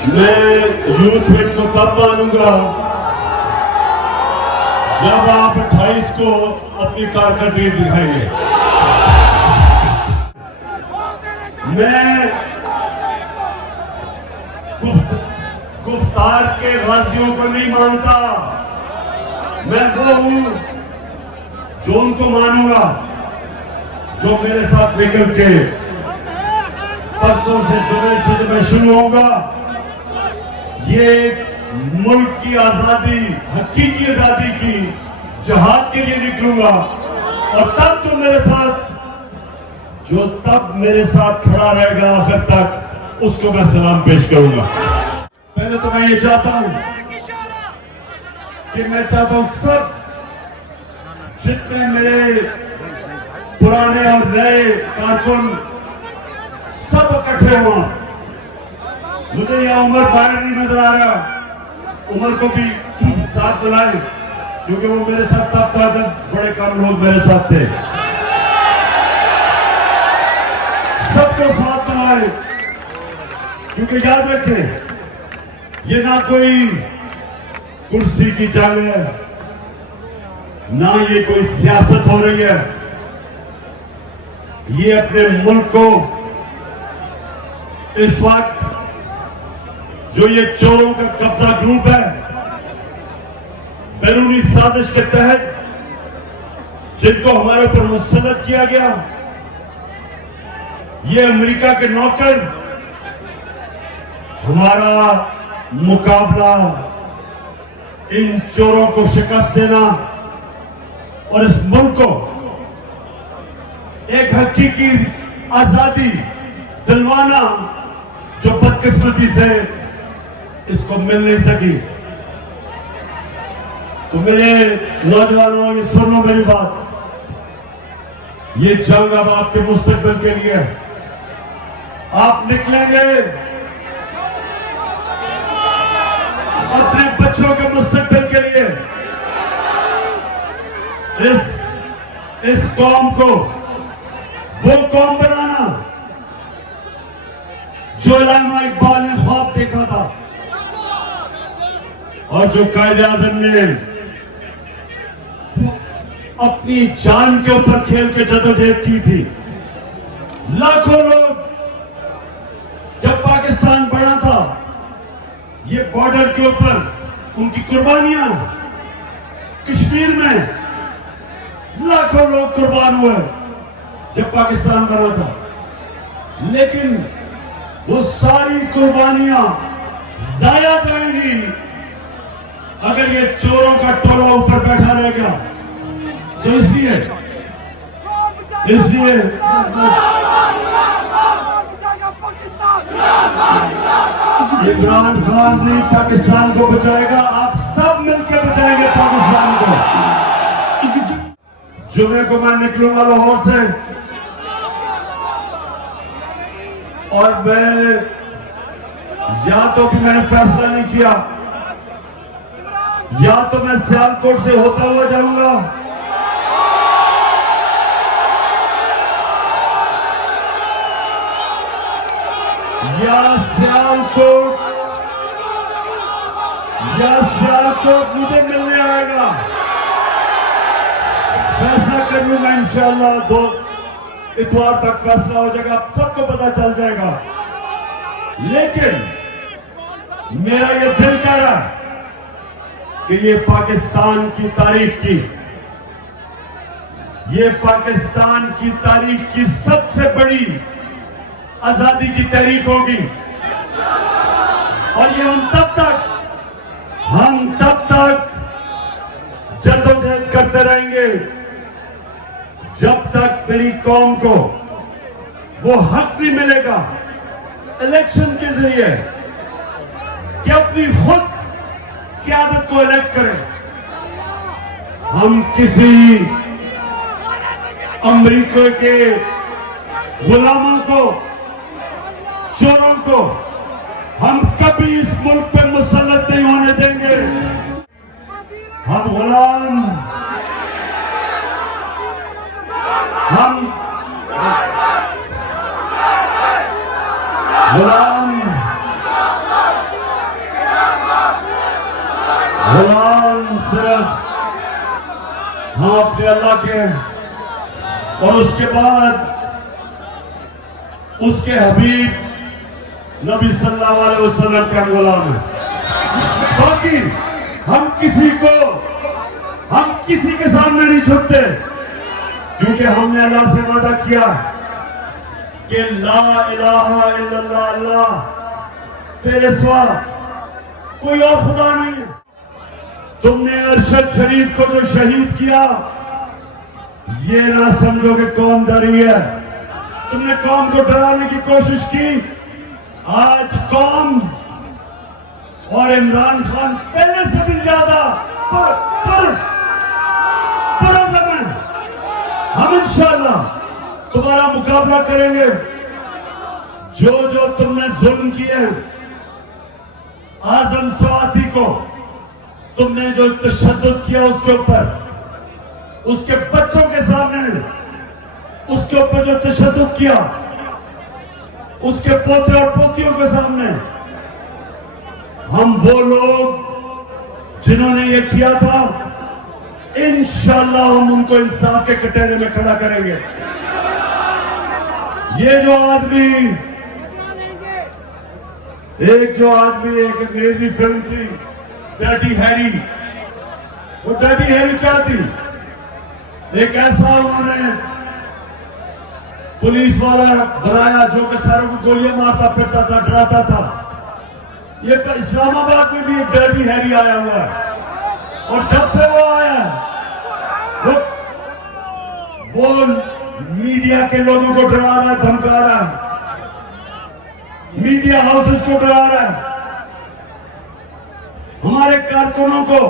मैं youth wing को तब मानूंगा जब आप 28 को अपनी कारकर्दगी दिखाएंगे। मैं गुफ्तार के गाजियों को नहीं मानता, मैं वो हूं जो उनको मानूंगा जो मेरे साथ निकल के परसों से जुमे से जब मैं शुरू होऊंगा, ये मुल्क की आजादी, हकीकी आजादी की जहाद के लिए निकलूंगा। और तब तब मेरे साथ खड़ा रहेगा आखिर तक, उसको मैं सलाम पेश करूंगा। पहले तो मैं ये चाहता हूं कि सब जितने मेरे पुराने और नए कारकुन सब इकट्ठे हों। मुझे यहाँ उमर बाहर नहीं नजर आ रहा, उमर को भी साथ बुलाए क्योंकि वो मेरे साथ तब था जब बड़े कम लोग मेरे साथ थे। सबको साथ बुलाए क्योंकि याद रखें, ये ना कोई कुर्सी की जंग है, ना ये कोई सियासत हो रही है। ये अपने मुल्क को इस वक्त जो ये चोरों का कब्जा ग्रुप है, बैरूनी साजिश के तहत जिनको हमारे ऊपर मुसल्लत किया गया, ये अमेरिका के नौकर, हमारा मुकाबला इन चोरों को शिकस्त देना और इस मुल्क को एक हकीकी आजादी दिलवाना जो बदकिस्मती से इसको मिल नहीं सकी। तो मेरे नौजवानों, ये सुन लो मेरी बात, ये जंग अब आपके मुस्तकबिल के लिए है। आप निकलेंगे अपने बच्चों के मुस्तकबिल के लिए, इस कौम को वो कौम बनाना जो अल्लामा इकबाल ने ख्वाब देखा था और जो कायदे आज़म ने अपनी जान के ऊपर खेल के जदोजहद की थी। लाखों लोग जब पाकिस्तान बढ़ा था, ये बॉर्डर के ऊपर उनकी कुर्बानियां, कश्मीर में लाखों लोग कुर्बान हुए जब पाकिस्तान बना था, लेकिन वो सारी कुर्बानियां जाया जाएंगी अगर ये चोरों का टोला ऊपर बैठा रहेगा। तो इसलिए इमरान खान नहीं पाकिस्तान को बचाएगा, आप सब मिलकर बचाएंगे पाकिस्तान को। जुमे को मैं निकलूंगा लाहौर से और मैं या तो भी मैंने फैसला नहीं किया, या तो मैं सियालकोट से होता हुआ जाऊंगा या सियालकोट मुझे मिलने आएगा। फैसला कर लूंगा इंशाअल्लाह, 2 इतवार तक फैसला हो जाएगा, सबको पता चल जाएगा। लेकिन मेरा ये दिल कह रहा है कि ये पाकिस्तान की तारीख की सबसे बड़ी आजादी की तहरीक होगी। और ये हम तब तक जद्दोजहद करते रहेंगे जब तक मेरी कौम को वो हक नहीं मिलेगा इलेक्शन के जरिए कि अपनी खुद क़यादत को इलेक्ट करें। हम किसी अमेरिका के गुलामों को, चोरों को हम कभी इस मुल्क पे मुसल्लत नहीं होने देंगे। हम गुलाम, हम अपने अल्लाह के हैं और उसके बाद उसके हबीब नबी सल्लल्लाहु अलैहि वसल्लम के गुलाम हैं। बाकी हम किसी के सामने नहीं झुकते, क्योंकि हमने अल्लाह से वादा किया कि ला इलाहा इल्लल्लाह, अल्लाह तेरे सिवा कोई और खुदा नहीं है। तुमने अरशद शरीफ को जो शहीद किया, ये ना समझो कि कौम डरी है। तुमने कौम को डराने की कोशिश की। आज कौम और इमरान खान पहले से भी ज्यादा पुरअज़म है। हम इंशाअल्लाह तुम्हारा मुकाबला करेंगे। जो तुमने जुल्म किए, आजम स्वाति को तुमने जो तशद्दुद किया उसके ऊपर, उसके बच्चों के सामने उसके ऊपर जो तशद्दुद किया, उसके पोते और पोतियों के सामने, हम वो लोग जिन्होंने ये किया था, इंशाअल्लाह हम उनको इंसाफ के कटहरे में खड़ा करेंगे। ये जो आदमी एक अंग्रेजी फिल्म थी डर्टी हैरी, वो डर्टी हैरी क्या थी? एक ऐसा उन्होंने पुलिस वाला बनाया जो कि सारों को गोलियां मारता फिरता था, डराता था। ये इस्लामाबाद में भी एक डर्टी हैरी आया हुआ है, और जब से वो आया वो मीडिया के लोगों को डरा रहा है, धमका रहा है, मीडिया हाउसेस को डरा रहा है, हमारे कारकुनों को,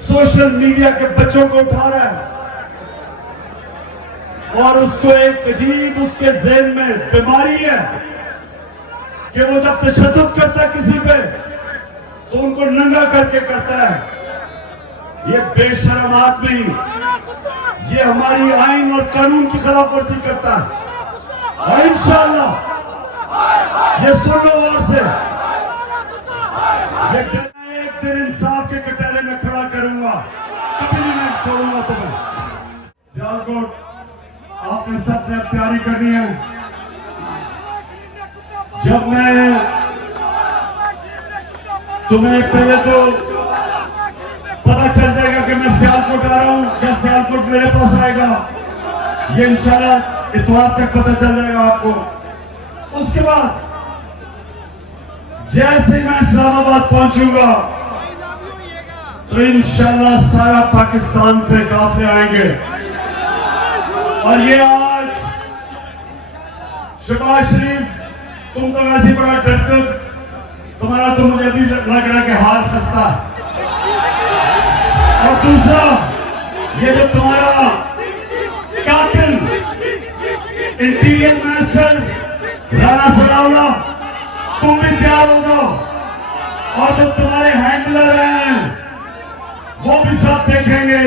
सोशल मीडिया के बच्चों को उठा रहा है, और उसको एक अजीब उसके ज़हन में बीमारी है कि वो जब तशद्दुद करता है किसी पे तो उनको नंगा करके करता है। ये बेशर्म आदमी ये हमारी आइन और कानून की खिलाफवर्जी करता है, और इंशाअल्लाह ये सुन लो और से एक दिन इंसाफ के कटहरे में खड़ा करूंगा, कभी नहीं छोड़ूंगा तुम्हें। सियालकोट आपने सबने तैयारी करनी है। जब मैं तुम्हें पहले तो पता चल जाएगा कि मैं सियालकोट आ रहा हूं या सियालकोट मेरे पास आएगा, ये इंशाल्लाह इतवार तक पता चल जाएगा आपको। उसके बाद जैसे ही मैं इस्लामाबाद पहुंचूंगा तो इंशाल्लाह सारा पाकिस्तान से काफिले आएंगे। और ये आज शहबाज शरीफ, तुम तो वैसे बड़ा डरते, तुम्हारा तो मुझे भी लग रहा है कि हाल खस्ता है। और दूसरा, ये जो तुम्हारा कातिल इंटीरियर मिनिस्टर राणा सनाउल्लाह, तुम भी तैयार हो जाओ, और जो तुम्हारे हैंडलर हैं वो भी सब देखेंगे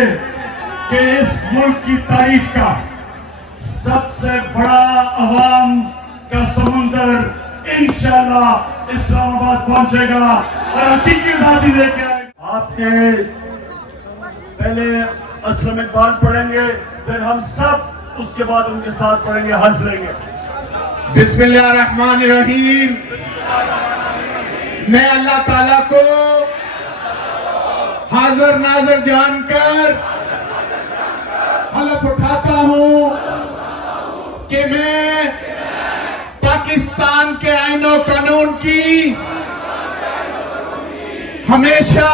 कि इस मुल्क की तारीख का सबसे बड़ा अवाम का समुंदर इंशाअल्लाह इस्लामाबाद पहुंचेगा और हकीकी आजादी लेके आएगा। आपने पहले अस्लम इकबाल पढ़ेंगे, फिर हम सब उसके बाद उनके साथ पढ़ेंगे, हल्फ लेंगे। बिस्मिल्लाहिर्रहमानिर्रहीम। मैं अल्लाह ताला को हाजिर नाज़र जानकर हलफ उठाता हूं कि मैं पाकिस्तान के आईन और कानून की हमेशा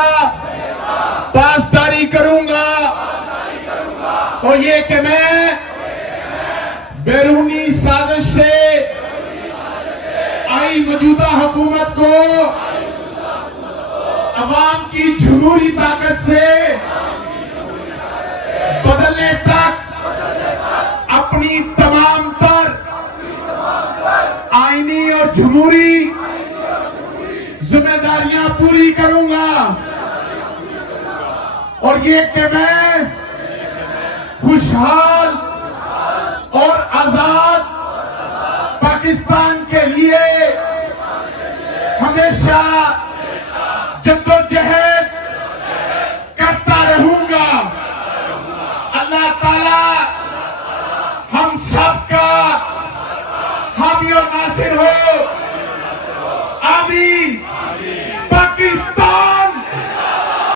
पासदारी करूंगा, और ये कि मैं बैरूनी साजिश से आई मौजूदा हुकूमत को अवाम की जमहूरी ताकत से बदलने तक अपनी तमाम तर आईनी और जमहूरी जिम्मेदारियां पूरी करूंगा, और ये कि मैं खुशहाल और आजाद पाकिस्तान के लिए हमेशा जद्दोजहद करता रहूंगा। हावी और नासिर हो। आमीन।